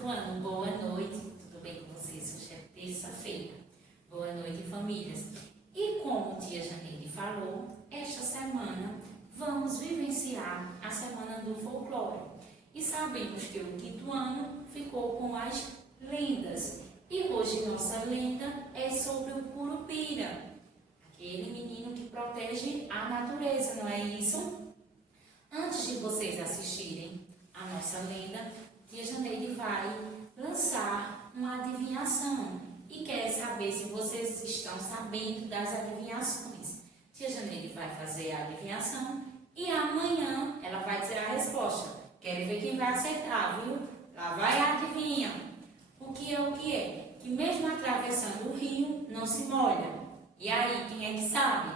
quinto ano, boa noite, tudo bem com vocês? Hoje é terça-feira, boa noite famílias. E como tia Janeide falou, esta semana vamos vivenciar a Semana do Folclore. E sabemos que o quinto ano ficou com as lendas. E hoje nossa lenda é sobre o Curupira, aquele menino que protege a natureza, não é isso? Antes de vocês assistirem a nossa lenda, tia Janeide vai lançar uma adivinhação e quer saber se vocês estão sabendo das adivinhações. Tia Janeide vai fazer a adivinhação e amanhã ela vai dizer a resposta. Quero ver quem vai acertar, viu? Lá vai a adivinha. O que é o que é? Que mesmo atravessando o rio, não se molha. E aí, quem é que sabe?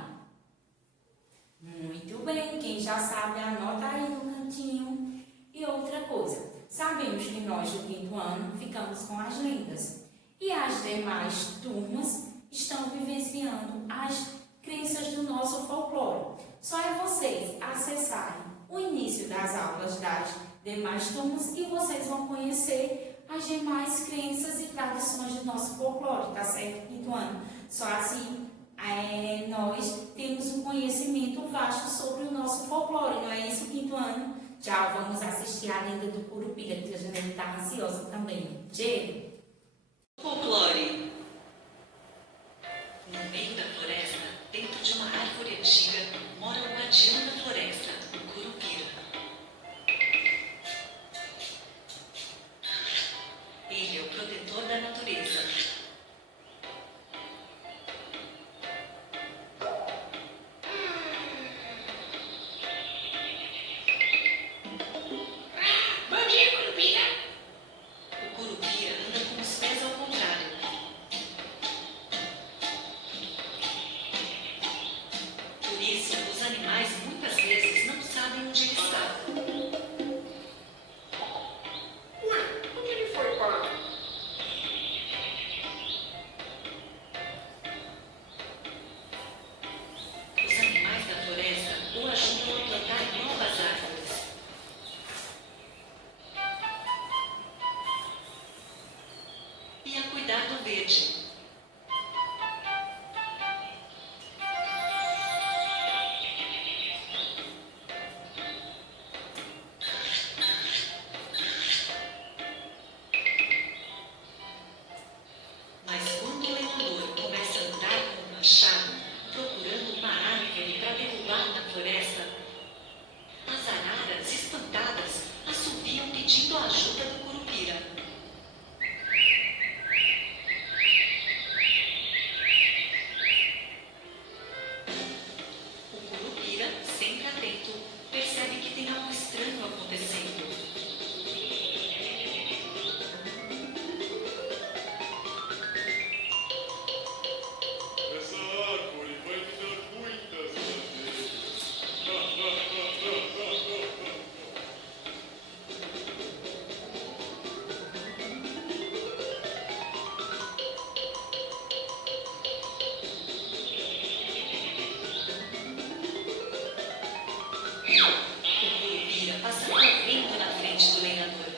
Muito bem, quem já sabe, anota aí no cantinho. E outra coisa, sabemos que nós do quinto ano ficamos com as lendas. E as demais turmas estão vivenciando as crenças do nosso folclore. Só é vocês acessarem o início das aulas das demais turmas e vocês vão conhecer as demais crenças e tradições do nosso folclore, tá certo? Quinto ano. Só assim nós temos um conhecimento vasto sobre o nosso folclore, não é isso, quinto ano? Tchau, vamos assistir a lenda do Curupira, que a Janeide está ansiosa também. Chega! Folclore. No meio da floresta, dentro de uma árvore antiga, mora o guardião da floresta, o Curupira. Ele é o protetor da natureza. Verde. Mas quando o lenhador começa a andar com um machado, procurando uma árvore para derrubar na floresta, as araras, espantadas, assoviam pedindo a ajuda do Curupira. Sempre atento, percebe que tem algo estranho acontecendo. Essa árvore vai me dar muitas prazeres. Passa correndo na frente do lenhador.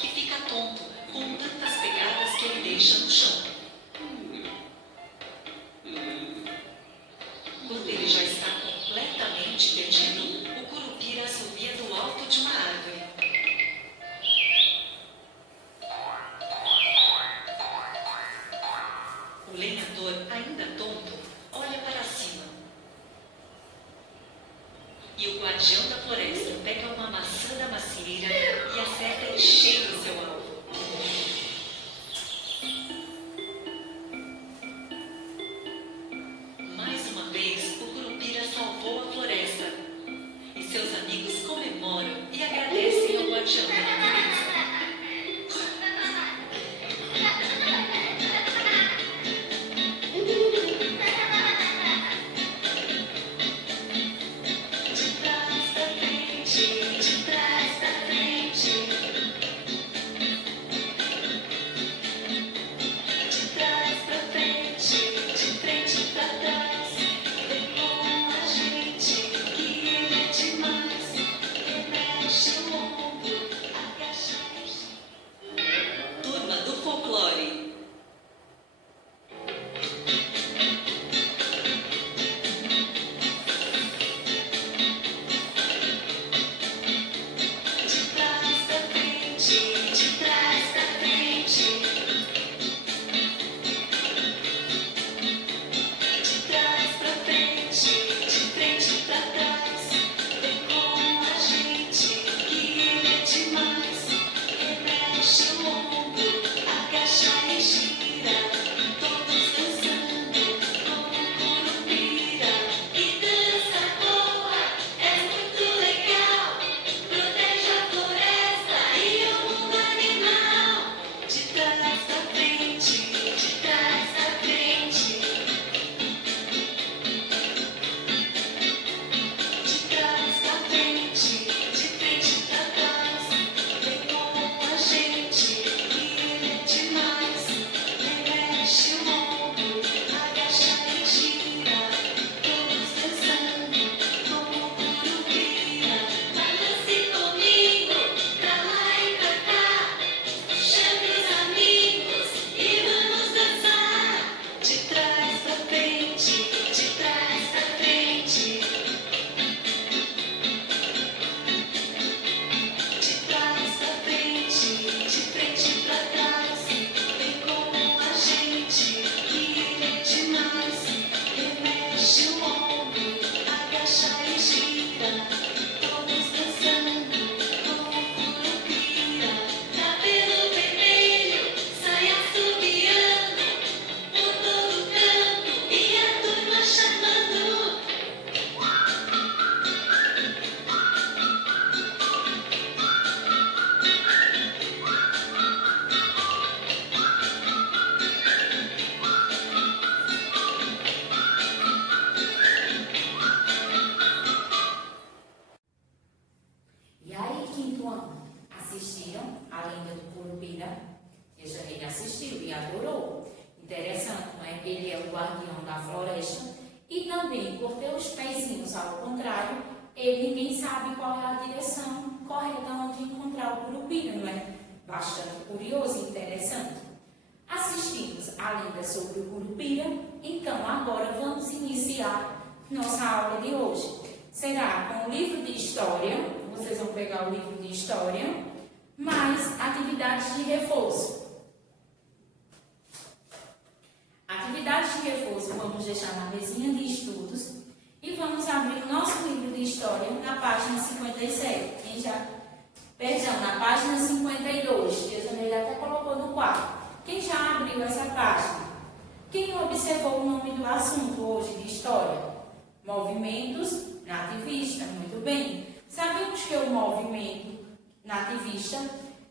Que fica tonto com tantas pegadas que ele deixa no chão. Quando ele já está completamente perdido, o Curupira assovia do alto de uma árvore. O lenhador, ainda tonto, olha para cima. E o guardião da floresta pega uma maçã da macieira e acerta em cheio o seu alvo. Mais uma vez, o Curupira salvou a floresta. E seus amigos comemoram e agradecem ao guardião da natureza. marcha e gira, todos dançando com curupira. Cabelo vermelho, sai assobiando por todo canto e a turma chamando. E aí, quinto ano, assistiram a lenda do Curupira? Eu já ele assistiu e adorou. Interessante, não é? Ele é o guardião da floresta e também, por ter os pezinhos ao contrário, ele ninguém sabe qual é a direção correta onde encontrar o Curupira, não é? Bastante curioso e interessante. Assistimos a lenda sobre o Curupira, então agora vamos iniciar nossa aula de hoje. Será com o livro de história, vocês vão pegar o livro de história, mais atividades de reforço. Atividades de reforço vamos deixar na mesinha de estudos e vamos abrir o nosso livro de história na página 57. Na página 52, que a Janeira até colocou no quadro. Quem já abriu essa página? Quem observou o nome do assunto hoje de história? Movimentos nativistas, muito bem. Sabemos que o movimento nativista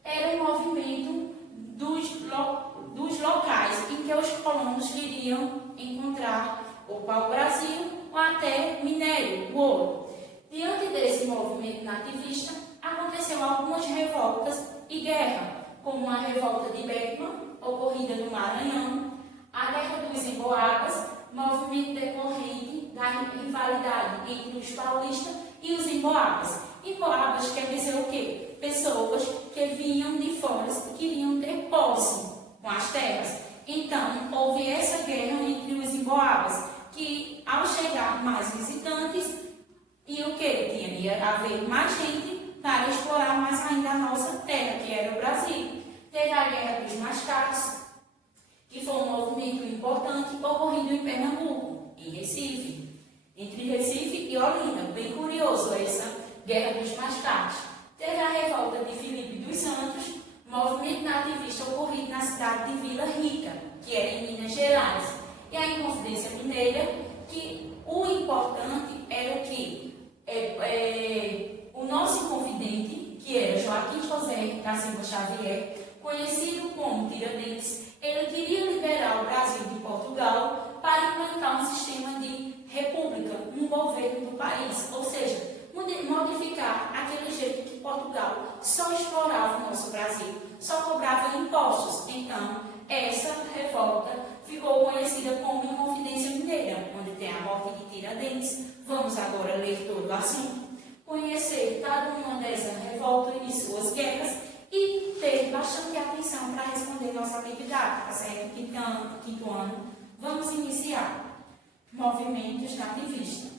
era um movimento dos locais em que os colonos iriam encontrar ou para o Brasil ou até minério, o ouro. Diante desse movimento nativista, aconteceu algumas revoltas e guerra, como a revolta de Beckman, ocorrida no Maranhão, a Guerra dos Emboabas, movimento decorrente da rivalidade entre os paulistas e os emboabas. Emboabas quer dizer o quê? Pessoas que vinham de fora e queriam ter posse com as terras. Então, houve essa guerra entre os emboabas, que ao chegar mais visitantes, e o que? Tinha de haver mais gente para explorar mais ainda a nossa terra, que era o Brasil. Teve a Guerra dos Mascates, que foi um movimento importante ocorrido em Pernambuco, em Recife, entre Recife e Olinda. Bem curioso essa Guerra dos Mascates. Teve a revolta de Filipe dos Santos, movimento nativista ocorrido na cidade de Vila Rica, que era em Minas Gerais. E a Inconfidência Mineira, que o importante era que o nosso inconfidente, que era Joaquim José da Silva Xavier, conhecido como Tiradentes, ele queria liberar o Brasil de Portugal para implantar um sistema de república, um governo do país, ou seja, modificar aquele jeito que Portugal só explorava o nosso Brasil, só cobrava impostos. Então, essa revolta ficou conhecida como Inconfidência Mineira, onde tem a morte de Tiradentes. Vamos agora ler todo o assunto, conhecer cada uma dessas revoltas e suas guerras e ter bastante atenção para responder nossa atividade, tá certo? Quinto ano. Vamos iniciar. Movimentos nativistas.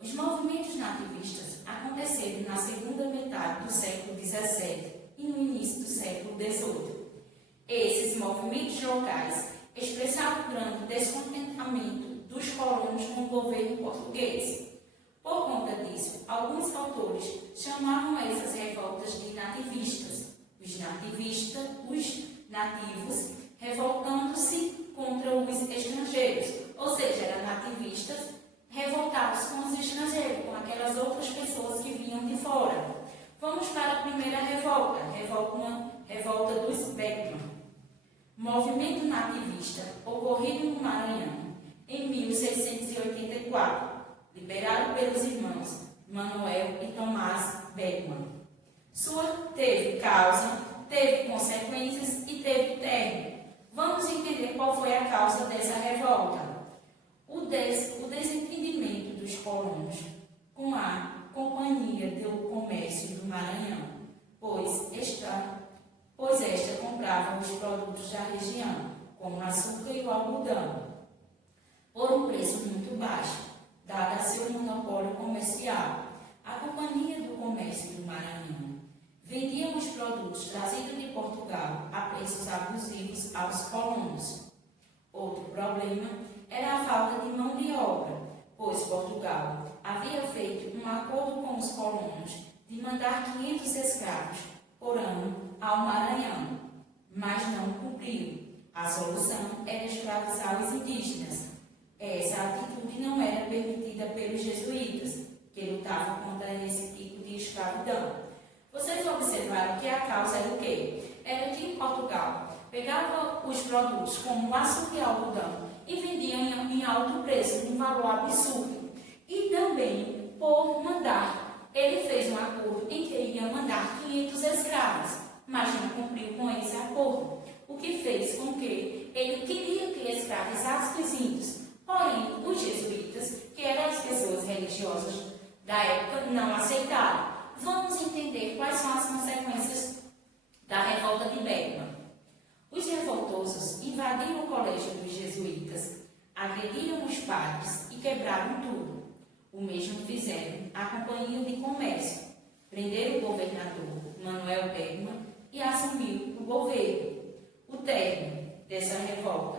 Os movimentos nativistas aconteceram na segunda metade do século XVII e no início do século XVIII. Esses movimentos locais expressavam grande descontentamento dos colonos com o governo português. Por conta disso, alguns autores chamavam essas revoltas de nativistas. Os nativos, revoltando-se contra os estrangeiros, ou seja, eram nativistas revoltados com os estrangeiros, com aquelas outras pessoas que vinham de fora. Vamos para a primeira revolta, revolta dos Beckman. Movimento nativista ocorrido no Maranhão em 1684, liderado pelos irmãos Manuel e Tomás Beckman. Teve causa, teve consequências e teve término. Vamos entender qual foi a causa dessa revolta. O desentendimento dos colonos com a Companhia do Comércio do Maranhão, pois esta comprava os produtos da região, como o açúcar e o algodão, por um preço muito baixo, dado a seu monopólio comercial. A Companhia do Comércio do Maranhão vendia os produtos trazidos de Portugal a preços abusivos aos colonos. Outro problema era a falta de mão de obra, pois Portugal havia feito um acordo com os colonos de mandar 500 escravos por ano ao Maranhão, mas não cumpriu. A solução era escravizar os indígenas. Essa atitude não era permitida pelos jesuítas, que lutavam contra esse tipo de escravidão. Vocês observaram que a causa era o quê? Era que em Portugal pegavam os produtos como o açúcar e algodão e vendiam em alto preço, um valor absurdo. E também, por mandar, ele fez um acordo em que ia mandar 500 escravos, mas não cumpriu com esse acordo, o que fez com que ele queria que escravizasse os índios. Porém, os jesuítas, que eram as pessoas religiosas da época, não aceitaram. Vamos entender quais são as consequências da revolta de Beckman. Os revoltosos invadiram o colégio dos jesuítas, agrediram os padres e quebraram tudo. O mesmo fizeram a Companhia de Comércio, prenderam o governador Manuel Beckman e assumiu o governo. O término dessa revolta.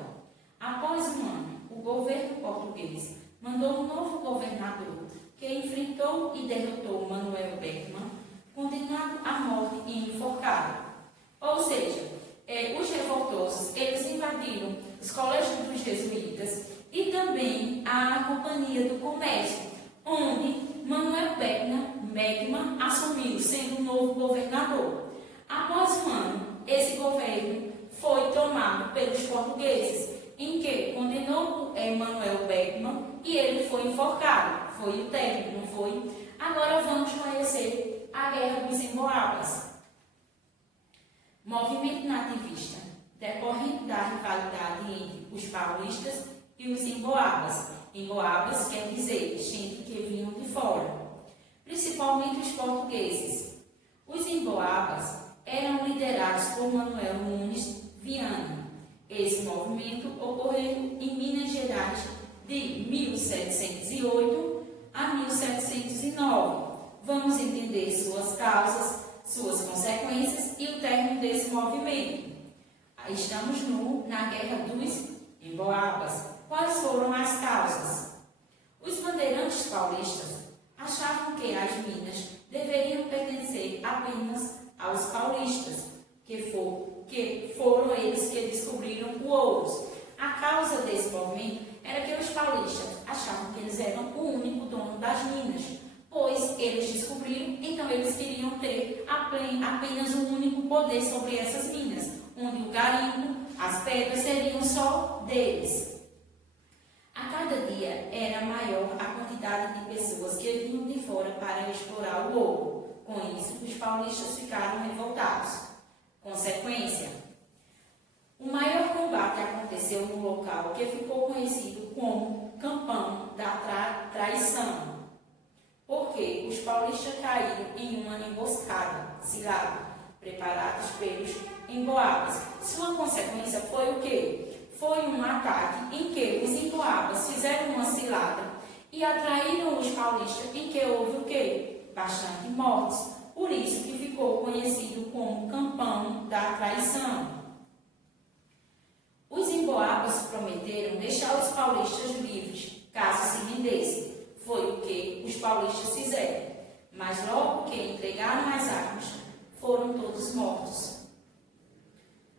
Após um ano, o governo português mandou um novo governador que enfrentou e derrotou Manuel Beckman, condenado à morte e enforcado. Ou seja, os revoltosos, eles invadiram os colégios dos jesuítas e também a Companhia do Comércio, onde Manuel Beckman assumiu sendo o novo governador. Após um ano, esse governo foi tomado pelos portugueses, em que condenou Manuel Beckman e ele foi enforcado. Foi o término, não foi? Agora vamos conhecer a Guerra dos Emboabas. Movimento nativista, decorrente da rivalidade entre os paulistas e os emboabas. Emboabas quer dizer gente que vinham de fora, principalmente os portugueses. Os emboabas eram liderados por Manuel Nunes Viana. Esse movimento ocorreu em Minas Gerais de 1708 a 1709. Vamos entender suas causas, suas consequências e o término desse movimento. Estamos na Guerra dos Emboabas. Quais foram as causas? Os bandeirantes paulistas achavam que as minas deveriam pertencer apenas aos paulistas, que foram eles que descobriram o ouro. A causa desse movimento era que os paulistas achavam que eles eram o único dono das minas, pois eles descobriram, então eles queriam ter apenas um único poder sobre essas minas, onde o garimpo, as pedras seriam só deles. A cada dia era maior a quantidade de pessoas que vinham de fora para explorar o ouro. Com isso, os paulistas ficaram revoltados. Consequência: o maior combate aconteceu no local que ficou conhecido como Campão da Traição, porque os paulistas caíram em uma emboscada, cilada, preparados pelos emboabas. Sua consequência foi o quê? Foi um ataque em que os emboabas fizeram uma cilada e atraíram os paulistas, em que houve o quê? Bastante mortes. Por isso que ficou conhecido como Campão da Traição. Os emboabas prometeram deixar os paulistas livres, caso se rendessem. Foi o que os paulistas fizeram. Mas logo que entregaram as armas, foram todos mortos.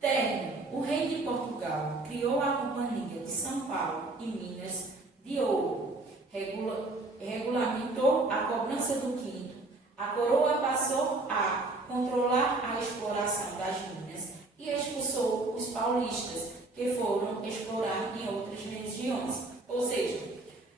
Término: o rei de Portugal criou a Companhia de São Paulo e Minas de Ouro, regulamentou a cobrança do quinto, a coroa passou a controlar a exploração das minas e expulsou os paulistas, que foram explorar em outras regiões. Ou seja,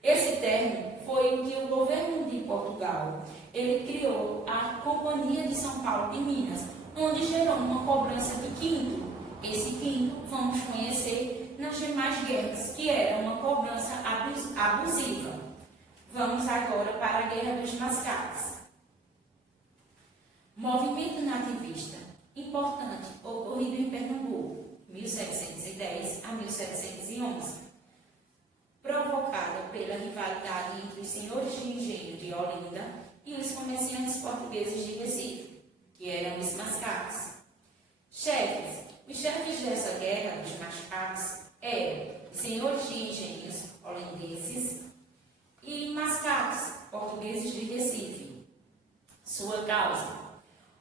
esse término foi o que o governo de Portugal, ele criou a Companhia de São Paulo e Minas, onde gerou uma cobrança de quinto. Esse quinto vamos conhecer nas demais guerras, que era uma cobrança abusiva. Vamos agora para a Guerra dos Mascates. Movimento nativista, importante, ocorrido em Pernambuco, 1710 a 1711, provocada pela rivalidade entre os senhores de engenho de Olinda e os comerciantes portugueses de Recife, que eram os mascates. Os chefes dessa guerra dos mascates eram os senhores de engenhos holandeses e mascates, portugueses de Recife. Sua causa: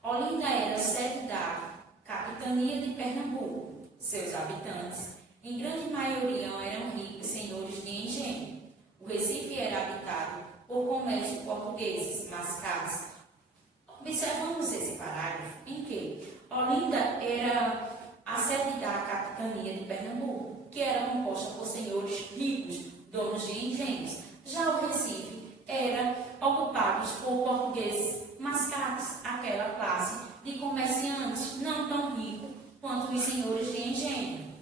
Olinda era sede da capitania de Pernambuco. Seus habitantes, em grande maioria, eram ricos senhores de engenho. O Recife era habitado por comércio portugueses, mascates. Observamos esse parágrafo em que Olinda era a sede da capitania de Pernambuco, que era composta por senhores ricos, donos de engenhos. Já o Recife era ocupado por portugueses, mascates, aquela classe de comerciantes não tão rico quanto os senhores de engenho.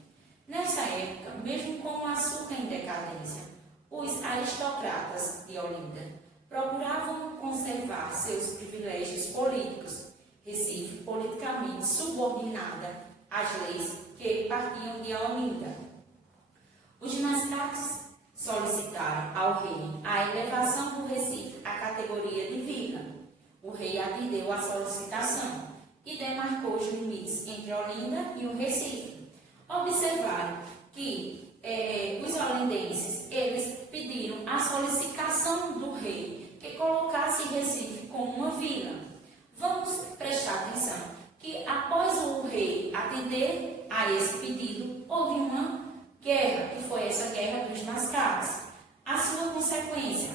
Nessa época, mesmo com o açúcar em decadência, os aristocratas de Olinda procuravam conservar seus privilégios políticos. Recife, politicamente subordinada às leis que partiam de Olinda. Os mascates solicitaram ao rei a elevação do Recife à categoria de vila. O rei atendeu à solicitação e demarcou os limites entre Olinda e o Recife. Observaram que os olindenses, eles pediram a solicitação do rei que colocasse Recife como uma vila. Vamos prestar atenção que após o rei atender a esse pedido, houve uma guerra, que foi essa guerra dos mascates. A sua consequência: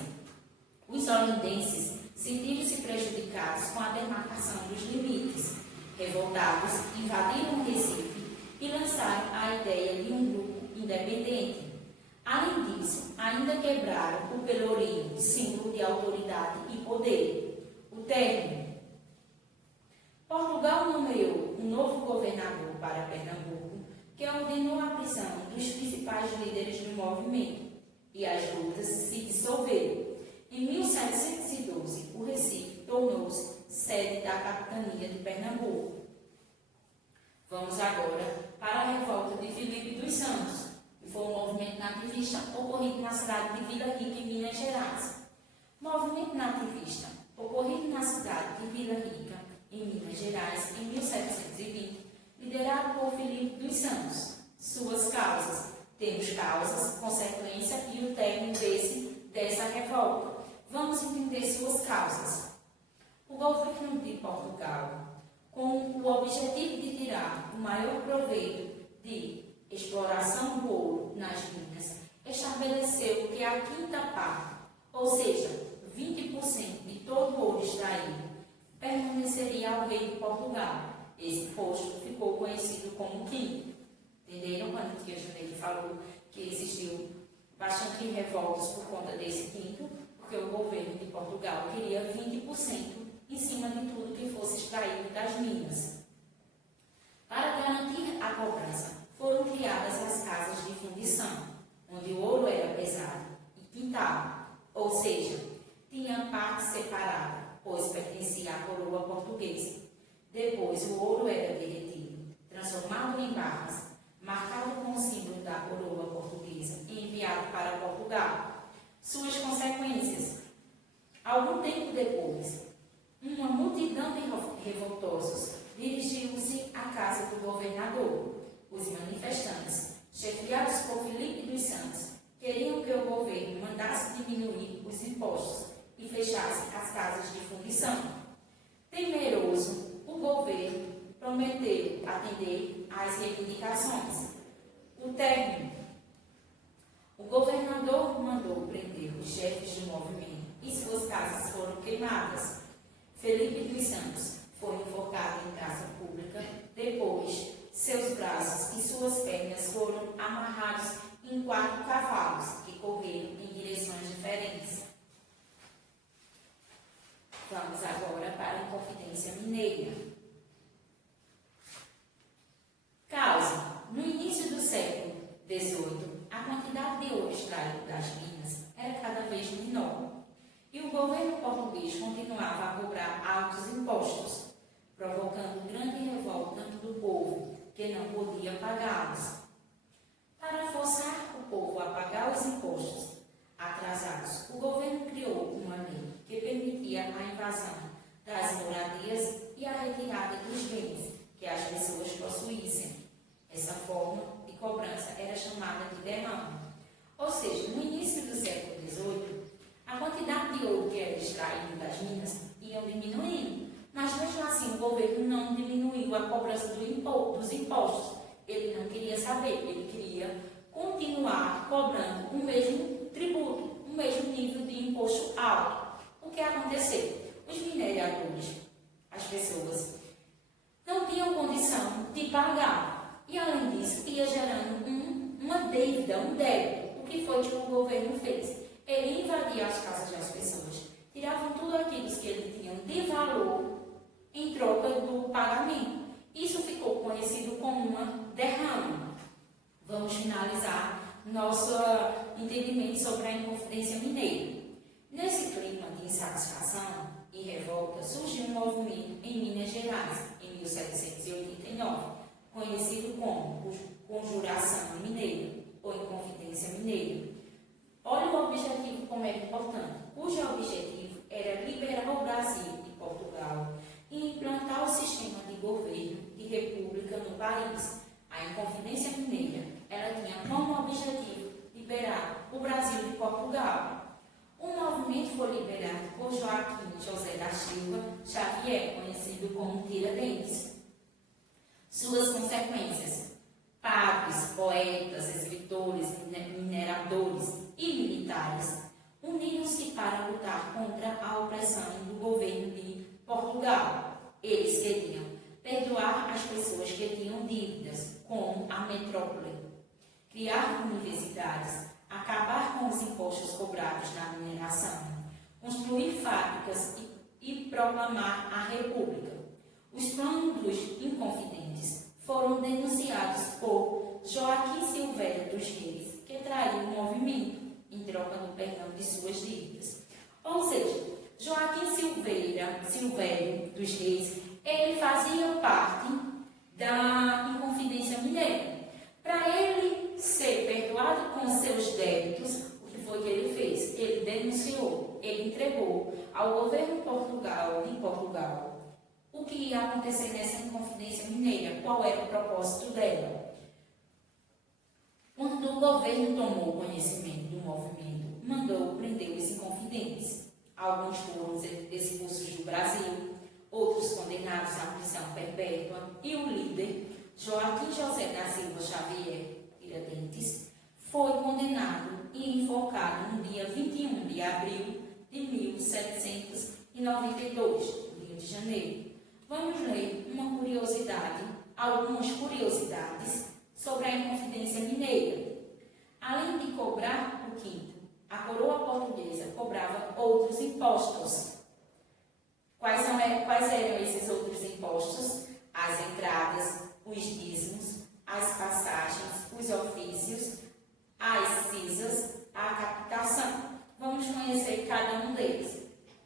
os olindenses sentiram-se prejudicados com a demarcação dos limites. Revoltados, invadiram o Recife e lançaram a ideia de um grupo independente. Além disso, ainda quebraram o pelourinho, símbolo de autoridade e poder. O término: Portugal nomeou um novo governador para Pernambuco, que ordenou a prisão dos principais líderes do movimento, e as lutas se dissolveram. Em 1712, o Recife tornou-se sede da capitania de Pernambuco. Vamos agora para a revolta de Filipe dos Santos, que foi um movimento nativista ocorrido na cidade de Vila Rica, em Minas Gerais. Movimento nativista ocorrido na cidade de Vila Rica, em Minas Gerais, em 1720, liderado por Filipe dos Santos. Suas causas: temos causas, consequência e o término dessa revolta. Vamos entender suas causas. O governo de Portugal, com o objetivo de tirar o maior proveito de exploração do ouro nas minas, estabeleceu que a quinta parte, ou seja, 20% de todo o ouro extraído, permaneceria ao rei de Portugal. Esse posto ficou conhecido como quinto. Entenderam quando a tia Janeiro falou que existiu bastante revoltas por conta desse quinto? Porque o governo de Portugal queria 20% em cima de tudo que fosse extraído das minas. Para garantir a cobrança, foram criadas as casas de fundição, onde o ouro era pesado e pintado, ou seja, tinha parte separada, pois pertencia à coroa portuguesa. Depois o ouro era derretido, transformado em barras, marcado com o símbolo da coroa portuguesa e enviado para Portugal. Suas consequências: algum tempo depois, uma multidão de revoltosos dirigiu-se à casa do governador. Os manifestantes, chefiados por Filipe dos Santos, queriam que o governo mandasse diminuir os impostos e fechasse as casas de fundição. Temeroso, o governo prometeu atender às reivindicações. O término: o governador mandou prender os chefes do movimento e suas casas foram queimadas. Felipe dos Santos foi enforcado em praça pública. Depois, seus braços e suas pernas foram amarrados em 4 cavalos que correram em direções diferentes. Vamos agora para a Inconfidência Mineira. Causa: no início do século XVIII, a quantidade de ouro extraído das minas era cada vez menor e o governo português continuava a cobrar altos impostos, provocando grande revolta do povo, que não podia pagá-los. Para forçar o povo a pagar os impostos atrasados, o governo criou uma lei que permitia a invasão das moradias e a retirada dos bens que as pessoas possuíssem. Essa forma de cobrança era chamada de derrame. Ou seja, no início do século XVIII, extraído das minas iam diminuindo. Mas mesmo assim o governo não diminuiu a cobrança dos impostos. Ele não queria saber, ele queria continuar cobrando o mesmo tributo, o mesmo nível de imposto alto. O que aconteceu? Os mineradores, as pessoas, não tinham condição de pagar. E além disso, ia gerando uma dívida, um débito. O que foi que o governo fez? Ele invadia as casas das pessoas, tiravam tudo aquilo que eles tinham de valor em troca do pagamento. Isso ficou conhecido como uma derrama. Vamos finalizar nosso entendimento sobre a Inconfidência Mineira. Nesse clima de insatisfação e revolta, surgiu um movimento em Minas Gerais, em 1789, conhecido como Conjuração Mineira ou Inconfidência Mineira. Olha o objetivo como é importante, cujo objetivo era liberar o Brasil de Portugal e implantar o sistema de governo de república no país. A Inconfidência Mineira, ela tinha como objetivo liberar o Brasil de Portugal. O movimento foi liderado por Joaquim José da Silva Xavier, conhecido como Tiradentes. Suas consequências: padres, poetas, escritores, mineradores e militares uniram-se para lutar contra a opressão do governo de Portugal. Eles queriam perdoar as pessoas que tinham dívidas com a metrópole, criar universidades, acabar com os impostos cobrados na mineração, construir fábricas e proclamar a República. Os planos dos Inconfidentes foram denunciados por Joaquim Silvério dos Reis, que traiu o movimento em troca do perdão de suas dívidas. Ou seja, Joaquim Silvério dos Reis, ele fazia parte da Inconfidência Mineira. Para ele ser perdoado com seus débitos, o que foi que ele fez? Ele denunciou, ele entregou ao governo de Portugal o que ia acontecer nessa Inconfidência Mineira, qual era o propósito dela. Quando o governo tomou conhecimento do movimento, mandou prender os inconfidentes. Alguns foram expulsos do Brasil, outros condenados à prisão perpétua, e o líder, Joaquim José da Silva Xavier Tiradentes, foi condenado e enforcado no dia 21 de abril de 1792, no Rio de Janeiro. Vamos ler algumas curiosidades sobre a Inconfidência Mineira. Além de cobrar o quinto, a coroa portuguesa cobrava outros impostos. Quais eram esses outros impostos? As entradas, os dízimos, as passagens, os ofícios, as cisas, a captação. Vamos conhecer cada um deles.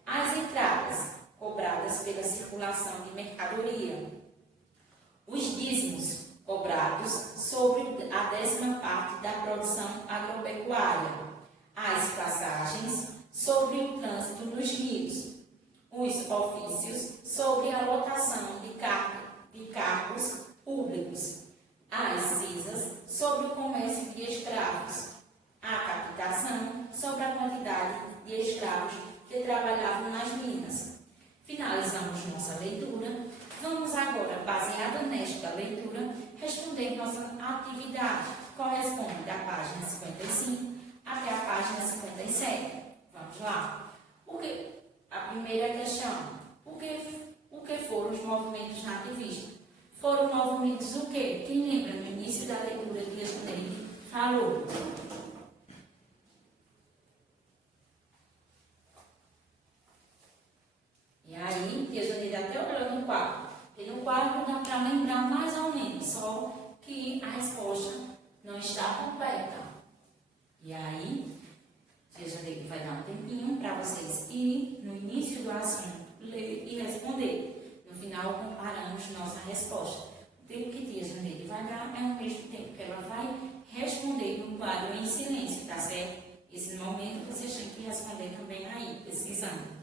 As entradas, cobradas pela circulação de mercadoria. Os dízimos, cobrados sobre a 10ª parte da produção agropecuária. As passagens, sobre o trânsito nos rios. Os ofícios, sobre a lotação de cargos públicos. As cisas, sobre o comércio de escravos. A captação, sobre a quantidade de escravos que trabalhavam nas minas. Finalizamos nossa leitura. Vamos agora, baseada nesta leitura, responder nossa atividade, que corresponde da página 55 até a página 57. Vamos lá. A primeira questão: o que foram os movimentos nativistas? Foram movimentos o quê? Quem lembra no início da leitura que a Janeide falou? E aí, a Janeide até olhou no quadro. E no quadro dá para lembrar mais ou menos, só que a resposta não está completa. E aí, a Janeide vai dar um tempinho para vocês irem no início do assunto, ler e responder. No final, comparamos nossa resposta. O tempo que Tia Janeide vai dar é o mesmo tempo que ela vai responder no quadro em silêncio, tá certo? Esse momento vocês têm que responder também aí, pesquisando.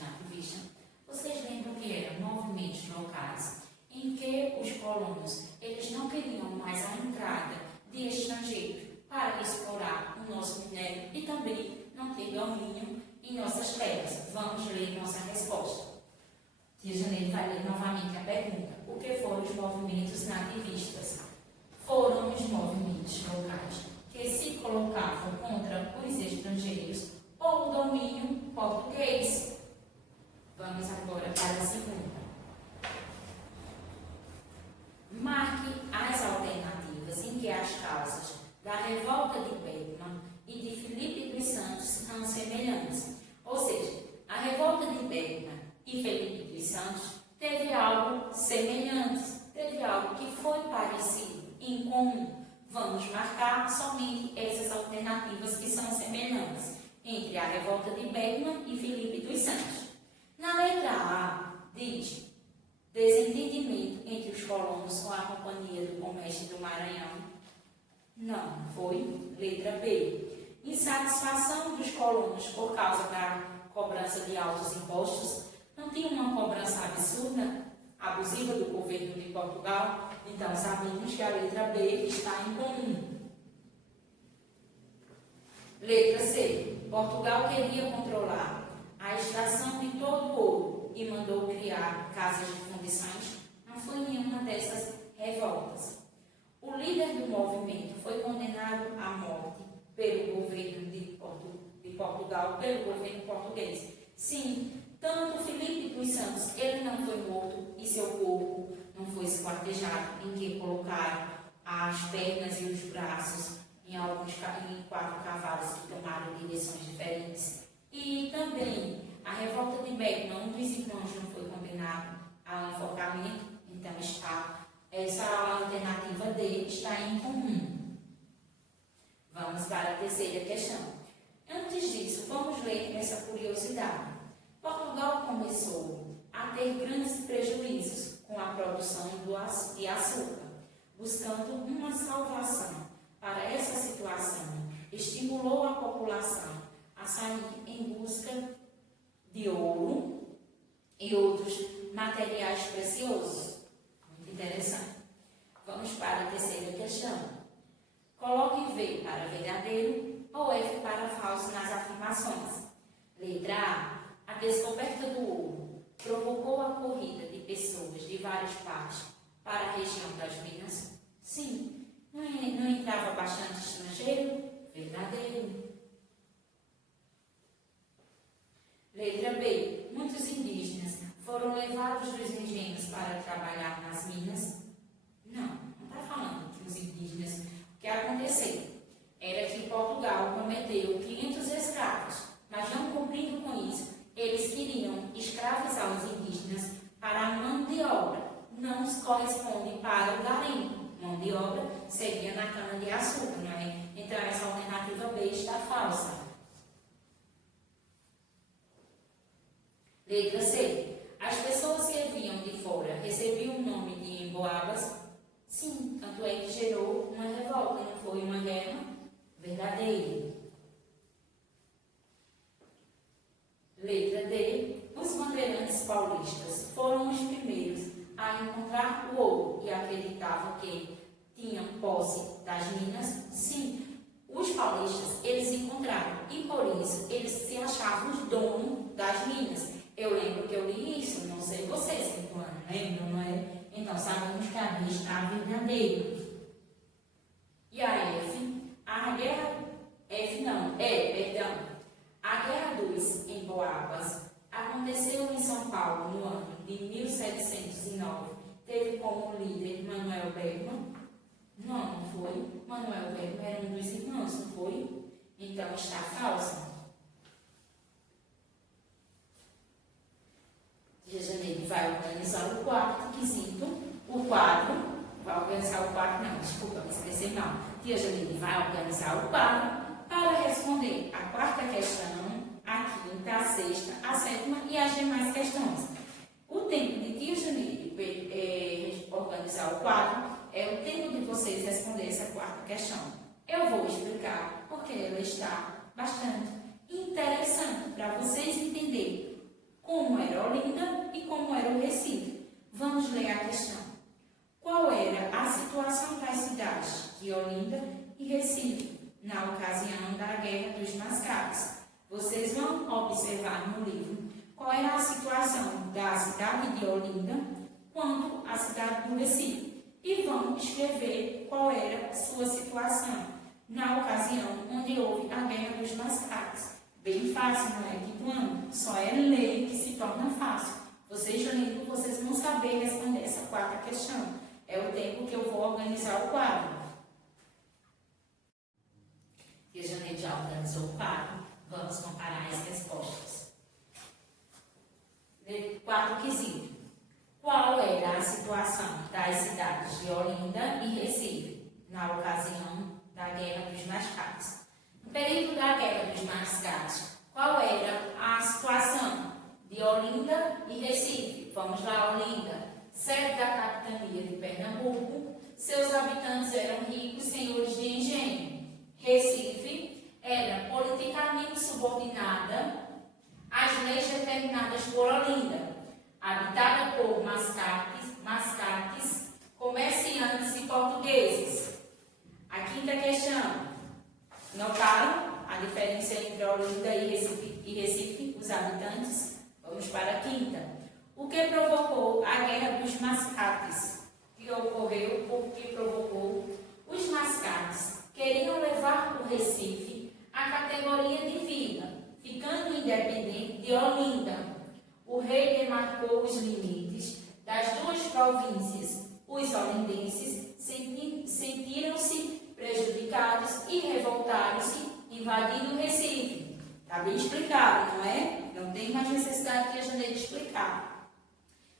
nativistas, vocês lembram que eram movimentos locais em que os colonos eles não queriam mais a entrada de estrangeiros para explorar o nosso minério e também não ter domínio em nossas terras. Vamos ler nossa resposta. Tia Janeiro vai ler novamente a pergunta. O que foram os movimentos nativistas? Foram os movimentos locais que se colocavam contra os estrangeiros ou o domínio português. Vamos agora para a segunda. Marque as alternativas em que as causas da revolta de Beckmann e de Filipe dos Santos são semelhantes. Ou seja, a revolta de Beckmann e Filipe dos Santos teve algo semelhante, teve algo que foi parecido, em comum. Vamos marcar somente essas alternativas que são semelhantes entre a revolta de Beckmann e Filipe dos Santos. Na letra A, diz desentendimento entre os colonos com a Companhia do Comércio do Maranhão. Não, foi letra B. Insatisfação dos colonos por causa da cobrança de altos impostos. Não tinha uma cobrança absurda, abusiva do governo de Portugal? Então, sabemos que a letra B está em comum. Letra C. Portugal queria controlar a extração de todo o ouro e mandou criar casas de fundições. Não foi nenhuma dessas revoltas. O líder do movimento foi condenado à morte pelo governo de Portugal, pelo governo português. Sim, tanto Filipe dos Santos, ele não foi morto e seu corpo não foi esquartejado, em que colocaram as pernas e os braços em 4 cavalos que tomaram direções diferentes. E também a revolta de Beckmann, um dos irmãos não foi condenado ao enforcamento, então essa alternativa D está em comum. Vamos para a terceira questão. Antes disso, vamos ler essa curiosidade. Portugal começou a ter grandes prejuízos com a produção de açúcar, buscando uma salvação para essa situação. Estimulou a população a sair em busca de ouro e outros materiais preciosos. Muito interessante. Vamos para a terceira questão. Coloque V para verdadeiro ou F para falso nas afirmações. Letra A. A descoberta do ouro provocou a corrida de pessoas de várias partes para a região das Minas? Sim. Não entrava bastante estrangeiro? Verdadeiro. Letra B. Muitos indígenas foram levados dos engenhos para trabalhar nas minas? Não está falando que os indígenas. O que aconteceu era que Portugal prometeu 500 escravos, mas não cumprindo com isso, eles queriam escravizar os indígenas para a mão de obra. Não se corresponde para o garimpo. Mão de obra seria na cana-de-açúcar, não é? Então, essa alternativa B está falsa. Letra C. As pessoas que vinham de fora recebiam o nome de emboabas? Sim, tanto é que gerou uma revolta, não foi uma guerra? Verdadeiro. Letra D. Os bandeirantes paulistas foram os primeiros a encontrar o ouro e acreditavam que tinham posse das minas? Sim, os paulistas, eles encontraram e por isso eles se achavam os donos das minas. Eu lembro que eu li isso, não sei vocês, lembram, não é? Então, sabemos que a B está verdadeiro. E a F? A guerra... A Guerra dos Emboabas aconteceu em São Paulo no ano de 1709. Teve como líder Manuel Beckmann? Não foi. Manuel Beckmann era um dos irmãos, não foi? Então, está falsa. Tia Janeiro vai organizar o quarto quesito, o quadro, vai organizar o quadro, não, desculpa, me esqueci não. Tia Janeiro vai organizar o quadro para responder a quarta questão, a quinta, a sexta, a sétima e as demais questões. O tempo de Tia Janeiro organizar o quadro é o tempo de vocês responder essa quarta questão. Eu vou explicar porque ela está bastante interessante para vocês entenderem como Recife. Vamos ler a questão. Qual era a situação das cidades de Olinda e Recife na ocasião da Guerra dos Mascates? Vocês vão observar no livro qual era a situação da cidade de Olinda quanto à cidade do Recife e vão escrever qual era sua situação na ocasião onde houve a Guerra dos Mascates. Bem fácil, não é? Que quando só é ler que se torna fácil. Vocês lendo, vocês vão saber responder essa quarta questão. É o tempo que eu vou organizar o quadro. E a Janeide já organizou o quadro. Vamos comparar as respostas. Quarto quesito. Qual era a situação das cidades de Olinda e Recife na ocasião da Guerra dos Mascates? No período da Guerra dos Mascates, qual era a situação de Olinda e Recife? Vamos lá, Olinda. Sede da capitania de Pernambuco, seus habitantes eram ricos senhores de engenho. Recife era politicamente subordinada às leis determinadas por Olinda, habitada por mascates, comerciantes e portugueses. A quinta questão. Notaram a diferença entre Olinda e Recife, os habitantes? Vamos para a quinta. O que provocou a Guerra dos Mascates? Que ocorreu porque provocou os mascates. Queriam levar o Recife à categoria de vila, ficando independente de Olinda. O rei demarcou os limites das duas províncias. Os olindenses sentiram-se prejudicados e revoltaram-se, invadindo o Recife. Está bem explicado, não é? Não tem mais necessidade de a Janeide explicar.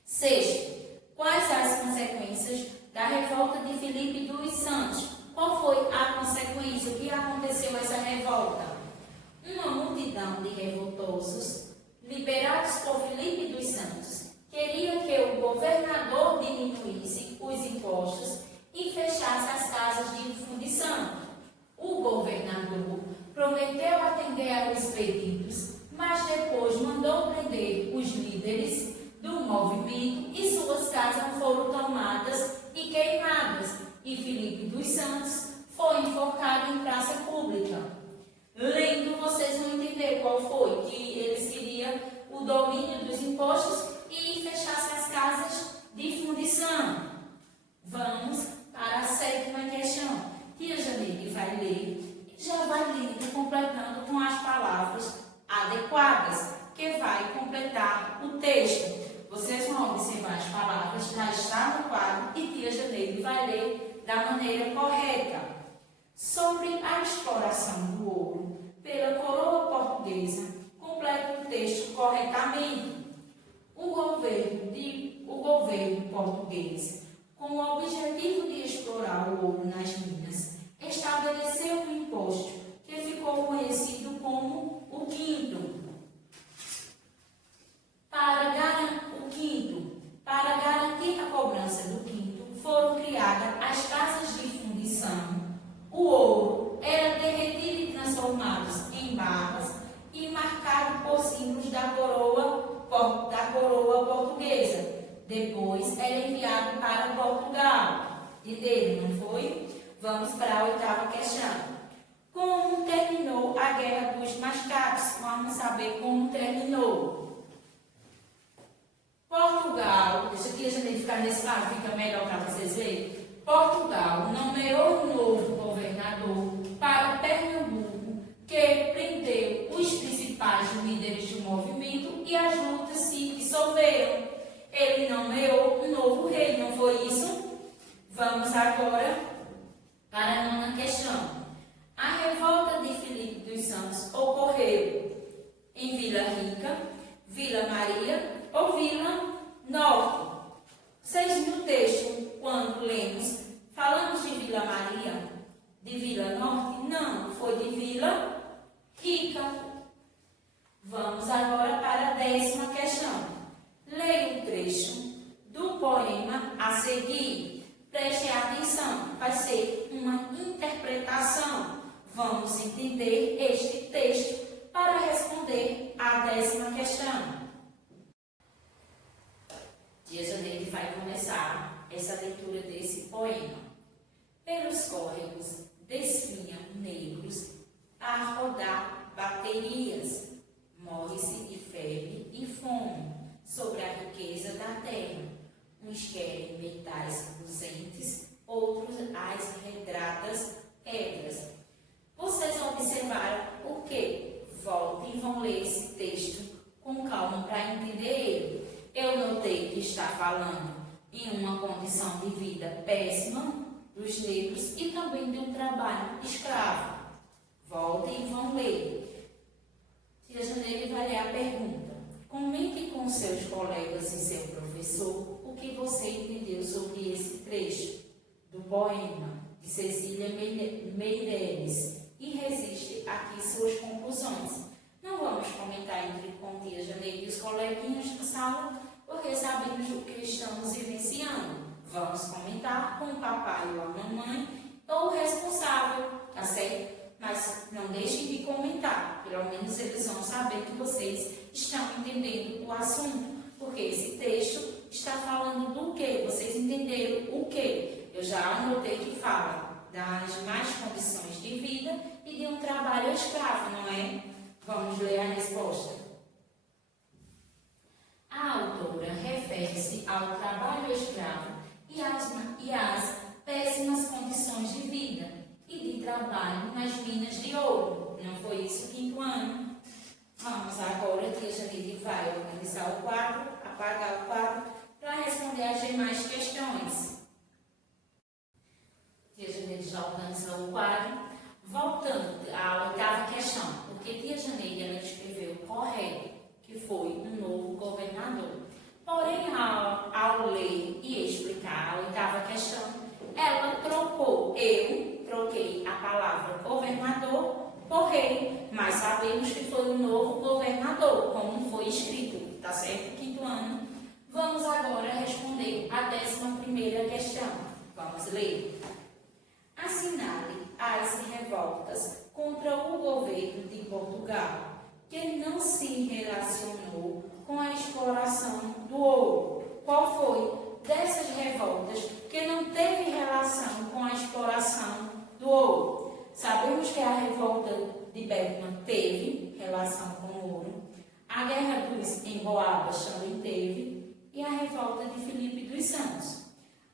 Sexto, quais as consequências da revolta de Filipe dos Santos? Qual foi a consequência? O que aconteceu essa revolta? Uma multidão de revoltosos, liberados por Filipe dos Santos, queria que o governador diminuísse os impostos e fechasse as casas de fundição. O governador prometeu atender aos pedidos, mas depois mandou prender os líderes do movimento e suas casas foram tomadas e queimadas, e Filipe dos Santos foi enforcado em praça pública. Lendo, vocês vão entender qual foi, que eles queriam o domínio dos impostos e fechasse as casas de fundição. Vamos para a sétima questão, que a Janeide vai ler e já vai lendo, completando com as palavras adequadas, que vai completar o texto. Vocês vão observar as palavras, já está no quadro e tia Janeide vai ler da maneira correta. Sobre a exploração do ouro pela coroa portuguesa, completa o texto corretamente. O governo português, com o objetivo de explorar o ouro nas minas, estabeleceu um imposto que ficou conhecido como o quinto. Para garantir a cobrança do quinto, foram criadas as casas de fundição. O ouro era derretido e transformado em barras e marcado por símbolos da coroa portuguesa. Depois era enviado para Portugal. Entenderam, não foi? Vamos para a oitava questão. Como terminou a Guerra dos Mascates? Vamos saber como terminou. Portugal, deixa aqui a gente ficar nesse lado, fica melhor para vocês verem. Portugal nomeou um novo governador para Pernambuco, que prendeu os principais líderes do movimento e as lutas se dissolveram. Ele nomeou um novo rei, não foi isso? Vamos agora para a nona questão. A revolta de Filipe dos Santos ocorreu em Vila Rica, Vila Maria ou Vila Norte. Vocês no texto, quando lemos, falamos de Vila Maria, de Vila Norte? Não, foi de Vila Rica. Vamos agora para a 10ª questão. Leia o trecho do poema a seguir. Preste atenção, vai ser uma interpretação. Vamos entender este texto para uns querem metais luzentes, outros as redradas pedras. Vocês observaram o quê? Voltem e vão ler esse texto com calma para entender ele. Eu notei que está falando em uma condição de vida péssima dos negros e também de um trabalho escravo. Voltem e vão ler. Tia Janeire vai ler a pergunta. Comente com seus colegas e seu professor o que você entendeu sobre esse trecho do poema de Cecília Meirelles e resiste aqui suas conclusões. Não vamos comentar entre com tia Janeire e os coleguinhas da sala, porque sabemos o que estamos vivenciando. Vamos comentar com o papai ou a mamãe ou o responsável, tá certo? Mas não deixem de comentar, pelo menos eles vão saber que vocês estão entendendo o assunto, porque esse texto está falando do quê? Vocês entenderam o quê? Eu já anotei que fala das más condições de vida e de um trabalho escravo, não é? Vamos ler a resposta. A autora refere-se ao trabalho escravo e às péssimas condições de vida e de trabalho nas minas de ouro. Não foi isso o quinto ano? Vamos agora, tia Janeire vai organizar o quadro, apagar o quadro, para responder as demais questões. Tia Janeire já organizou o quadro. Voltando à oitava questão, porque tia Janeire ela escreveu correto, que foi um novo governador. Porém, ao ler e explicar a oitava questão, ela trocou. Eu troquei a palavra governador por rei, mas sabemos que foi um novo governador, como foi escrito, tá certo? Quinto ano. Vamos agora responder a 11ª questão. Vamos ler. Assinale as revoltas contra o governo de Portugal, que não se relacionou com a exploração do ouro. Qual foi dessas revoltas que não teve relação com a exploração do ouro? Sabemos que a revolta de Beckman teve relação com o ouro, a Guerra dos Emboabas também teve, e a revolta de Filipe dos Santos.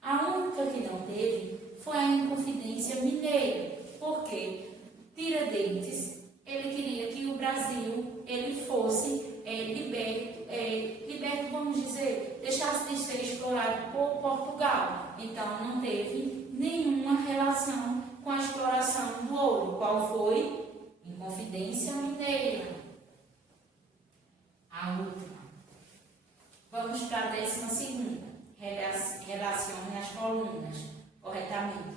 A única que não teve foi a Inconfidência Mineira, porque Tiradentes, ele queria que o Brasil ele fosse liberto, vamos dizer, deixasse de ser explorado por Portugal. Então, não teve nenhuma relação com a exploração do ouro. Qual foi? Inconfidência Mineira. A última. Vamos para a 12ª. Relacione as colunas corretamente.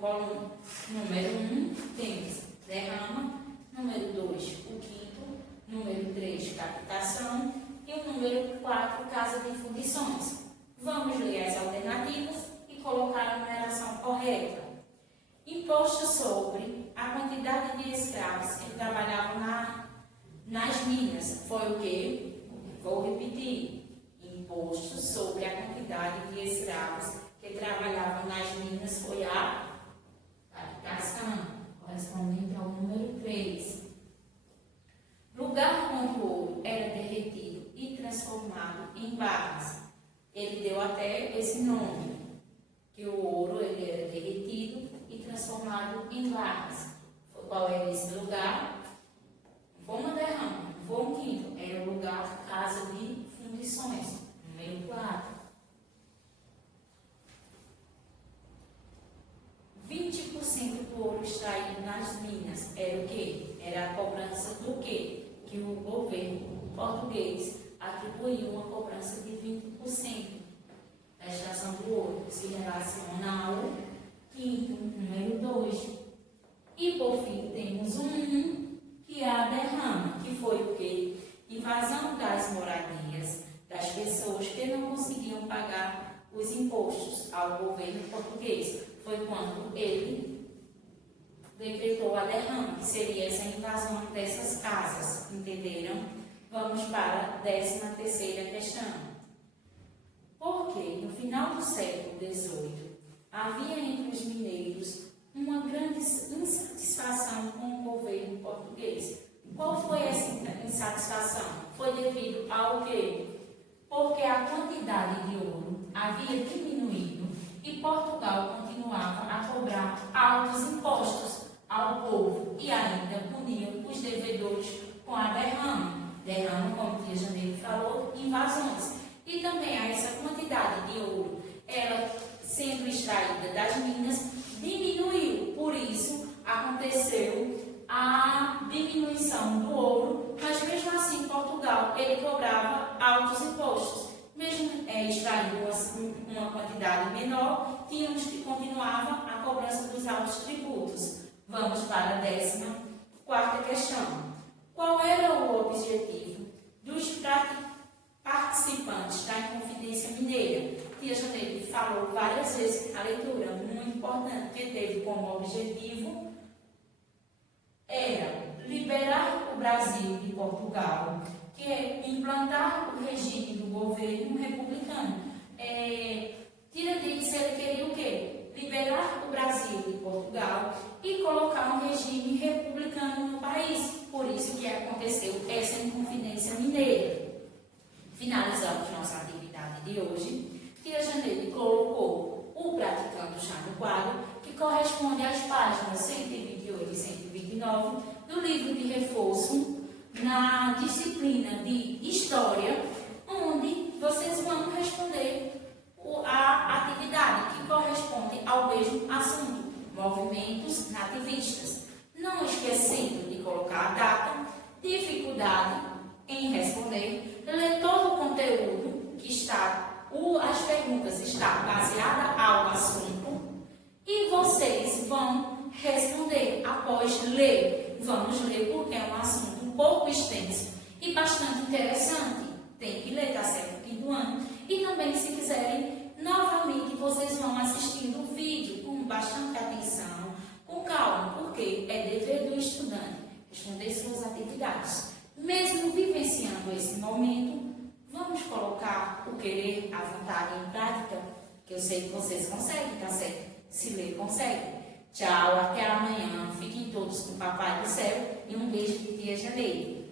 Coluna número 1, temos derrama. Número 2, o quinto. Número 3, captação. E o número 4, casa de fundições. Vamos ler as alternativas e colocar a numeração correta. Imposto sobre a quantidade de escravos que trabalhavam nas minas. Foi o quê? Vou repetir. Imposto sobre a quantidade de escravos que trabalhavam nas minas foi a captação, correspondente ao número 3. Lugar onde o ouro era derretido e transformado em barras. Ele deu até esse nome, que o ouro ele era derretido e transformado em barras. Qual era esse lugar? Foi uma derrama, foi um quinto, era o lugar casa de fundições, número 4. 20% do ouro extraído nas minas era o quê? Era a cobrança do quê? Que o governo português atribuiu uma cobrança de 20% da extração do ouro. Se relaciona ao quinto, número 2. E por fim temos que é a derrama, que foi o quê? Invasão das moradias das pessoas que não conseguiam pagar os impostos ao governo português. Foi quando ele decretou a derrama, que seria essa invasão dessas casas, entenderam? Vamos para a 13ª questão. Porque no final do século XVIII havia entre os mineiros uma grande insatisfação com o governo português. Qual foi essa insatisfação? Foi devido ao quê? Porque a quantidade de ouro havia diminuído e Portugal continuava a cobrar altos impostos ao povo e ainda punia os devedores com a derrama. Derrama, como tia Janeiro falou, invasões. E também a essa quantidade de ouro, ela sendo extraída das minas, diminuiu. Por isso, aconteceu a diminuição do ouro, mas mesmo assim Portugal ele cobrava altos impostos. Mesmo extraindo uma quantidade menor, tínhamos que continuava a cobrança dos altos tributos. Vamos para a 14ª questão. Qual era o objetivo dos participantes da Inconfidência Mineira? Tia Janeiro falou várias vezes a leitura, muito importante, que teve como objetivo era liberar o Brasil de Portugal, que é implantar o regime do governo republicano. Tiradentes, ele queria o quê? Liberar o Brasil de Portugal e colocar um regime republicano no país. Por isso que aconteceu essa Inconfidência Mineira. Finalizamos nossa atividade de hoje. Tia Janeiro colocou o Praticando já no quadro, que corresponde às páginas 128 e 129 do livro de reforço na disciplina de História, onde vocês vão responder a atividade que corresponde ao mesmo assunto, movimentos nativistas. Não esquecendo de colocar a data, dificuldade em responder, ler todo o conteúdo que está, as perguntas estão baseadas ao assunto e vocês vão responder após ler. Vamos ler porque é um assunto um pouco extenso e bastante interessante. Tem que ler, tá certo? Quinto ano. E também, se quiserem, novamente vocês vão assistindo o vídeo com bastante atenção, com calma, porque é dever do estudante responder suas atividades. Mesmo vivenciando esse momento, vamos colocar o querer, a vontade em prática, que eu sei que vocês conseguem, tá certo? Se ler, consegue. Tchau, até amanhã. Fiquem todos com o Papai do Céu e um beijo de tia Janeiro.